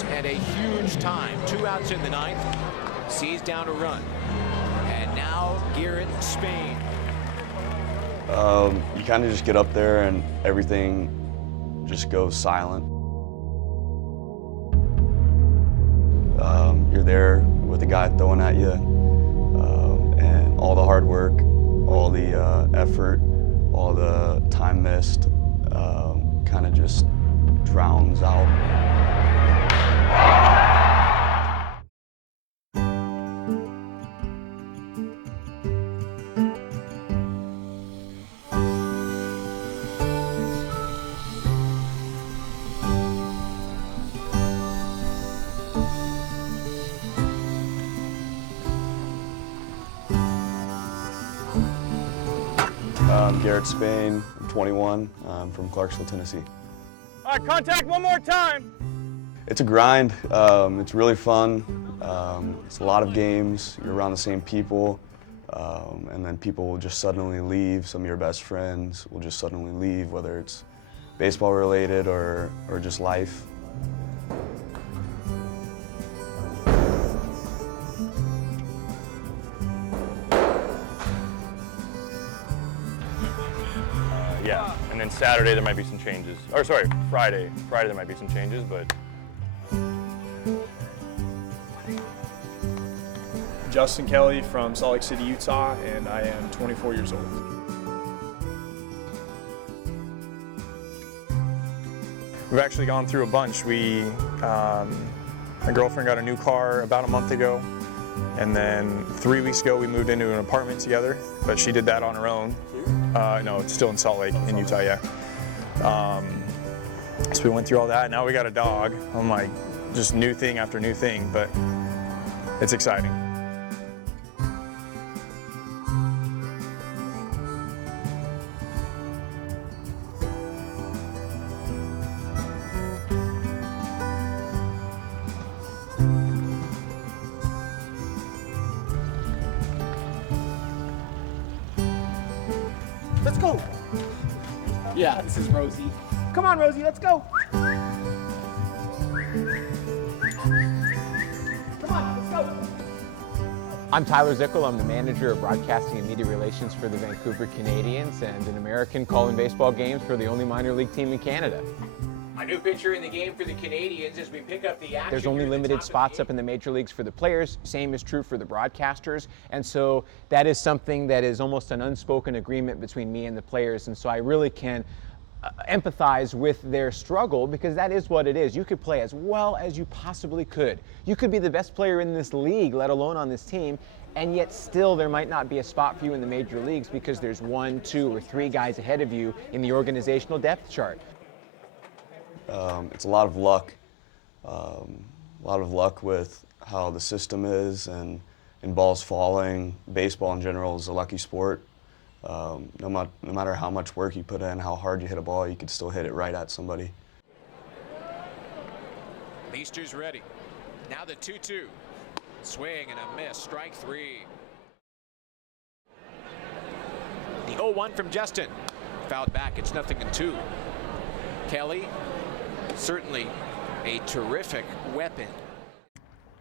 pitches and a huge time. 2 outs in the ninth. Sees down a run. And now Garrett Spain. You kind of just get up there and everything just goes silent. You're there with the guy throwing at you, and all the hard work, all the effort, all the time missed kind of just drowns out. I'm Garrett Spain, I'm 21, I'm from Clarksville, Tennessee. All right, contact one more time. It's a grind, it's really fun, it's a lot of games, you're around the same people, and then people will just suddenly leave. Some of your best friends will just suddenly leave, whether it's baseball related or just life. Yeah, and then Saturday there might be some changes. Or sorry, Friday there might be some changes, but. Justin Kelly from Salt Lake City, Utah, and I am 24 years old. We've actually gone through a bunch. My girlfriend got a new car about a month ago, and then 3 weeks ago we moved into an apartment together, but she did that on her own. No, it's still in Salt Lake, in Utah, yeah. So we went through all that. Now we got a dog. I'm like, just new thing after new thing, but it's exciting. Let's go. Yeah, this is Rosie. Come on, Rosie, let's go. Come on, let's go. I'm Tyler Zickel. I'm the manager of broadcasting and media relations for the Vancouver Canadians and an American calling baseball games for the only minor league team in Canada. A new pitcher in the game for the Canadians as we pick up the action. There's only limited spots up in the major leagues for the players. Same is true for the broadcasters. And so that is something that is almost an unspoken agreement between me and the players. And so I really can empathize with their struggle, because that is what it is. You could play as well as you possibly could. You could be the best player in this league, let alone on this team, and yet still there might not be a spot for you in the major leagues because there's 1, 2, or 3 guys ahead of you in the organizational depth chart. It's a lot of luck with how the system is and balls falling. Baseball in general is a lucky sport. No matter how much work you put in, how hard you hit a ball, you could still hit it right at somebody. Leister's ready. Now the 2-2. Swing and a miss. Strike 3. The 0-1 from Justin. Fouled back. It's 0-2. Kelly, certainly a terrific weapon.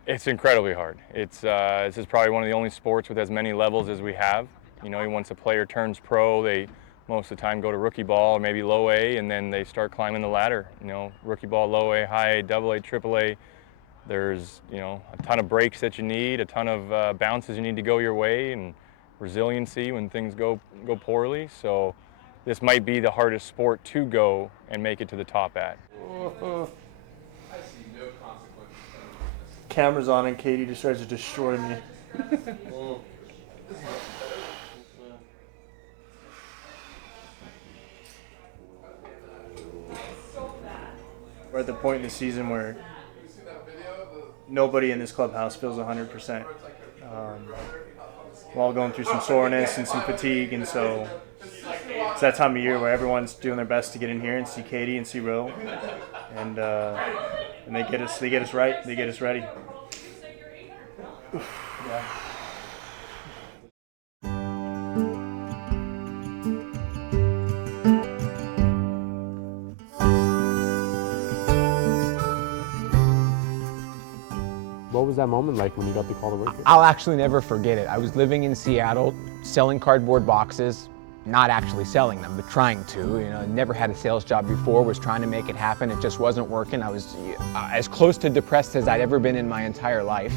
It's incredibly hard. This is probably one of the only sports with as many levels as we have. You know, once a player turns pro, they most of the time go to rookie ball or maybe low A, and then they start climbing the ladder. You know, rookie ball, low A, high A, double A, triple A. There's, you know, a ton of breaks that you need, a ton of bounces you need to go your way, and resiliency when things go poorly. So this might be the hardest sport to go and make it to the top at. I see no consequences. Camera's on and Katie just tries to destroy me. We're at the point in the season where nobody in this clubhouse feels 100%. We're all going through some soreness and some fatigue, and so it's that time of year where everyone's doing their best to get in here and see Katie and see Ro, and they get us right, they get us ready. Yeah. What was that moment like when you got the call to work here? I'll actually never forget it. I was living in Seattle, selling cardboard boxes, not actually selling them, but trying to. You know, never had a sales job before, was trying to make it happen. It just wasn't working. I was as close to depressed as I'd ever been in my entire life.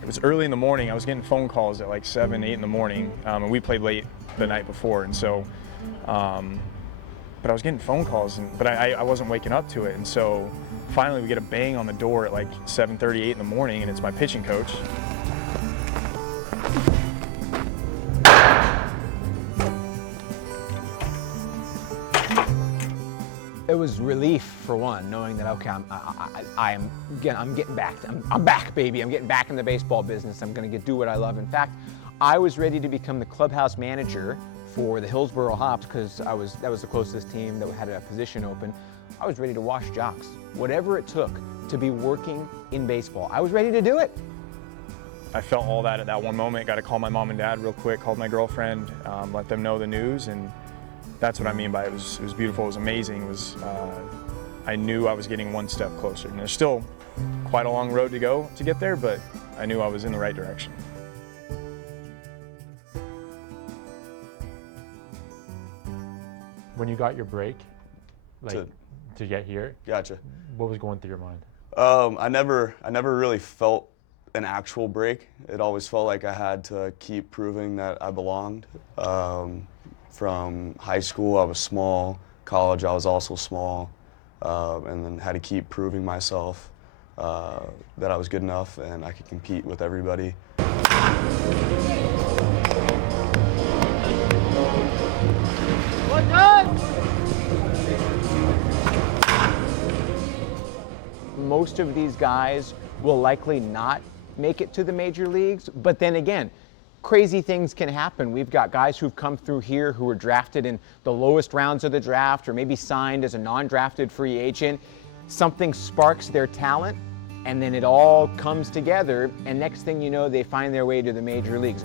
It was early in the morning. I was getting phone calls at like 7, 8 in the morning, and we played late the night before, and so, but I was getting phone calls, but I wasn't waking up to it, and so finally we get a bang on the door at like 7:30, 8 in the morning, and it's my pitching coach. It was relief, for one, knowing that, okay, I'm getting back. I'm back, baby. I'm getting back in the baseball business. I'm going to do what I love. In fact, I was ready to become the clubhouse manager for the Hillsboro Hops because that was the closest team that had a position open. I was ready to wash jocks, whatever it took to be working in baseball. I was ready to do it. I felt all that at that one moment. Got to call my mom and dad real quick, called my girlfriend, let them know the news, and that's what I mean by it was beautiful. It was amazing. It was I knew I was getting one step closer. And there's still quite a long road to go to get there, but I knew I was in the right direction. When you got your break, like to get here, Gotcha. what was going through your mind? I never really felt an actual break. It always felt like I had to keep proving that I belonged. From high school, I was small. College, I was also small, and then had to keep proving myself that I was good enough and I could compete with everybody. Most of these guys will likely not make it to the major leagues, but then again, crazy things can happen. We've got guys who've come through here who were drafted in the lowest rounds of the draft or maybe signed as a non-drafted free agent. Something sparks their talent, and then it all comes together, and next thing you know, they find their way to the major leagues.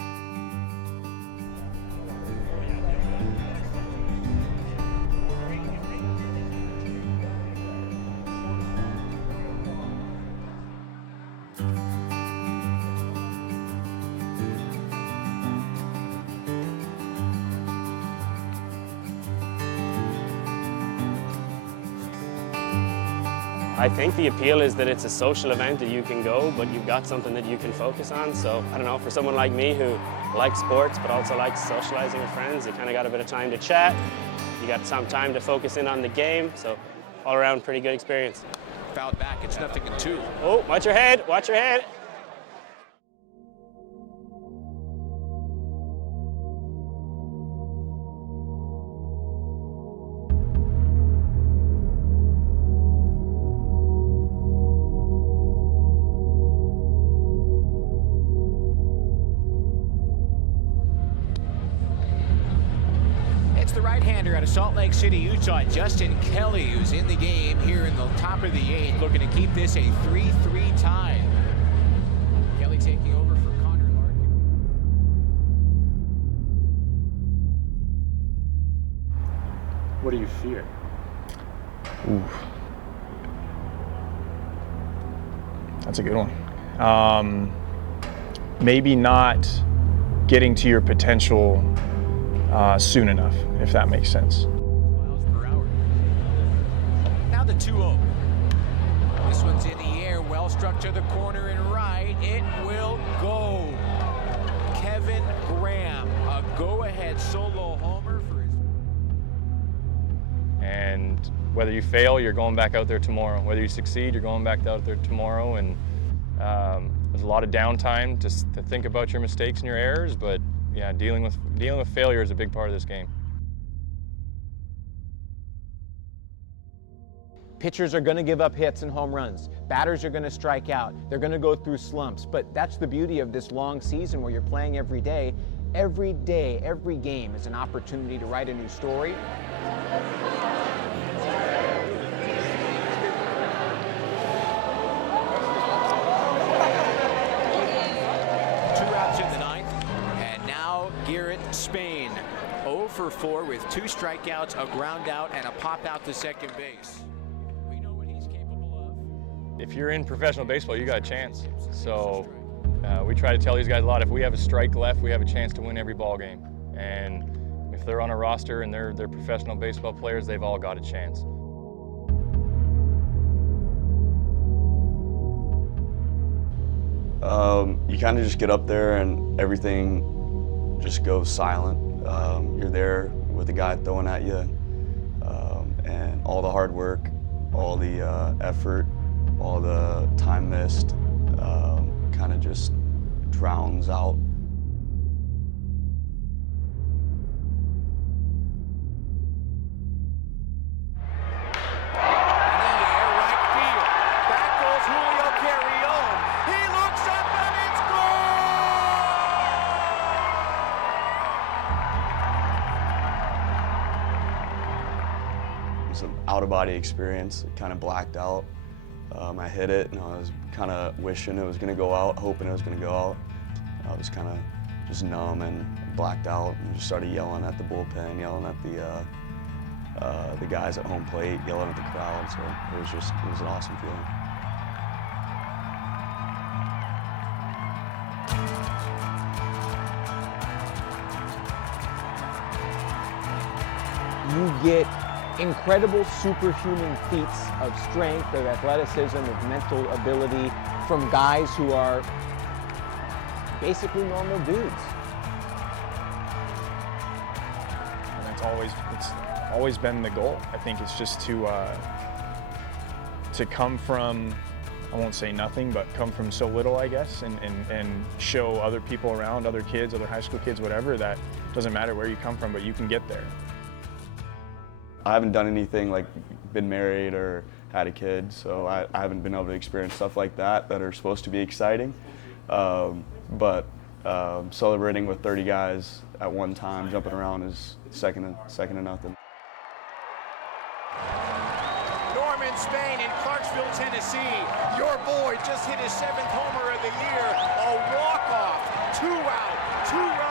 I think the appeal is that it's a social event that you can go, but you've got something that you can focus on. So, I don't know, for someone like me who likes sports but also likes socializing with friends, you kind of got a bit of time to chat. You got some time to focus in on the game. So, all around, pretty good experience. Fouled back, it's 0-2. Oh, watch your head, watch your head. The right-hander out of Salt Lake City, Utah, Justin Kelly, who's in the game here in the top of the 8th, looking to keep this a 3-3 tie. Kelly taking over for Connor Larkin. What do you fear? That's a good one. Maybe not getting to your potential soon enough, if that makes sense. Miles per hour. Now the 2-0. This one's in the air, well struck to the corner and right. It will go. Kevin Graham, a go-ahead solo homer for his. And whether you fail, you're going back out there tomorrow. Whether you succeed, you're going back out there tomorrow. And there's a lot of downtime to think about your mistakes and your errors, but yeah, dealing with failure is a big part of this game. Pitchers are going to give up hits and home runs. Batters are going to strike out. They're going to go through slumps. But that's the beauty of this long season where you're playing every day. Every day, every game is an opportunity to write a new story. Spain, 0 for 4 with 2 strikeouts, a ground out, and a pop out to second base. We know what he's capable of. if you're in professional baseball, you got a chance. So we try to tell these guys a lot. If we have a strike left, we have a chance to win every ball game. And if they're on a roster and they're professional baseball players, they've all got a chance. You kind of just get up there and everything just goes silent. You're there with the guy throwing at you, and all the hard work, all the effort, all the time missed kind of just drowns out. It was an out-of-body experience. It kind of blacked out. I hit it, and I was kind of wishing it was going to go out, hoping it was going to go out. I was kind of just numb and blacked out, and just started yelling at the bullpen, yelling at the guys at home plate, yelling at the crowd. So it was an awesome feeling. You get incredible superhuman feats of strength, of athleticism, of mental ability from guys who are basically normal dudes. And it's always been the goal. I think it's just to come from, I won't say nothing, but come from so little, I guess, and show other people around, other kids, other high school kids, whatever, that doesn't matter where you come from, but you can get there. I haven't done anything like been married or had a kid, so I haven't been able to experience stuff like that are supposed to be exciting. But celebrating with 30 guys at one time, jumping around, is second to nothing. Norman Spain in Clarksville, Tennessee. Your boy just hit his 7th homer of the year. A walk-off, 2-out, 2